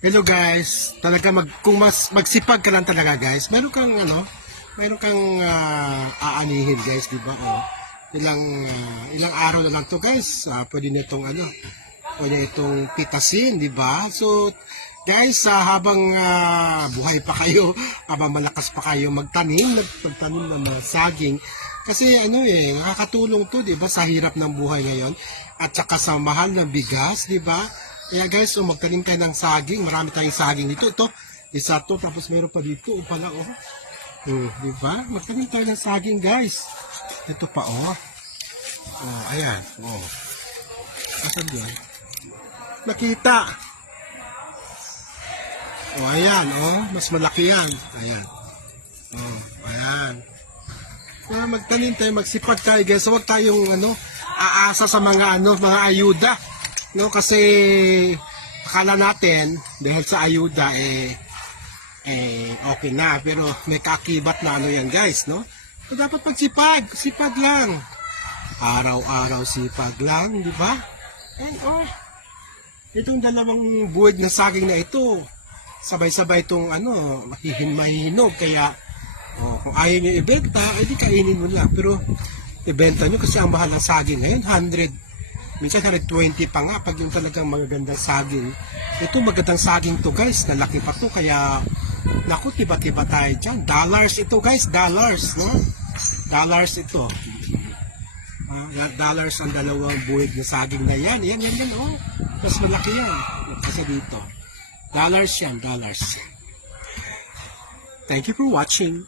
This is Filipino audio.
Hello guys, talaga kung magsipag ka lang talaga guys, meron kang aanihin guys, di ba? Oh. Ilang araw na lang to guys. Pwede pwede itong pitasin, di ba? So guys, habang buhay pa kayo, habang malakas pa kayo magtanim ng mga saging, kasi nakakatulong to, di ba, sa hirap ng buhay ngayon at saka sa mahal ng bigas, di ba? Kaya guys, magtanim kayo ng saging. Marami tayong saging dito. Ito, isa to. Tapos meron pa dito. O pala, oh. Di ba? Magtanim tayo ng saging, guys. Ito pa, oh. Oh, ayan. Oh. Asan yun? Nakita. Oh, ayan. Oh, mas malaki yan. Ayan. Oh, ayan. Magtanim tayo, magsipag tayo, guys. Huwag tayong, aasa sa mga ayuda. No, kasi akala natin dahil sa ayuda okay na, pero may kakibat na yan guys, no? So, dapat sipag lang. Araw-araw sipag lang, di ba? Itong dalawang buwid na saging na ito, sabay-sabay itong mahihinog, kaya kung ayaw nyo ibenta, edi kainin mo lang, pero ibenta nyo kasi ang mahal ng saging ngayon, 100. Minsan 120 pa nga pag yung talagang magagandang saging. Ito magandang saging to guys, nalaki pa to, kaya naku, tiba-tiba tayo dyan. Dollars ito guys, dollars, no? Dollars ito. Dollars ang dalawang buwid na saging na yan. Yan, oh. Mas malaki yan. Kasi dito. Dollars yan, dollars. Thank you for watching.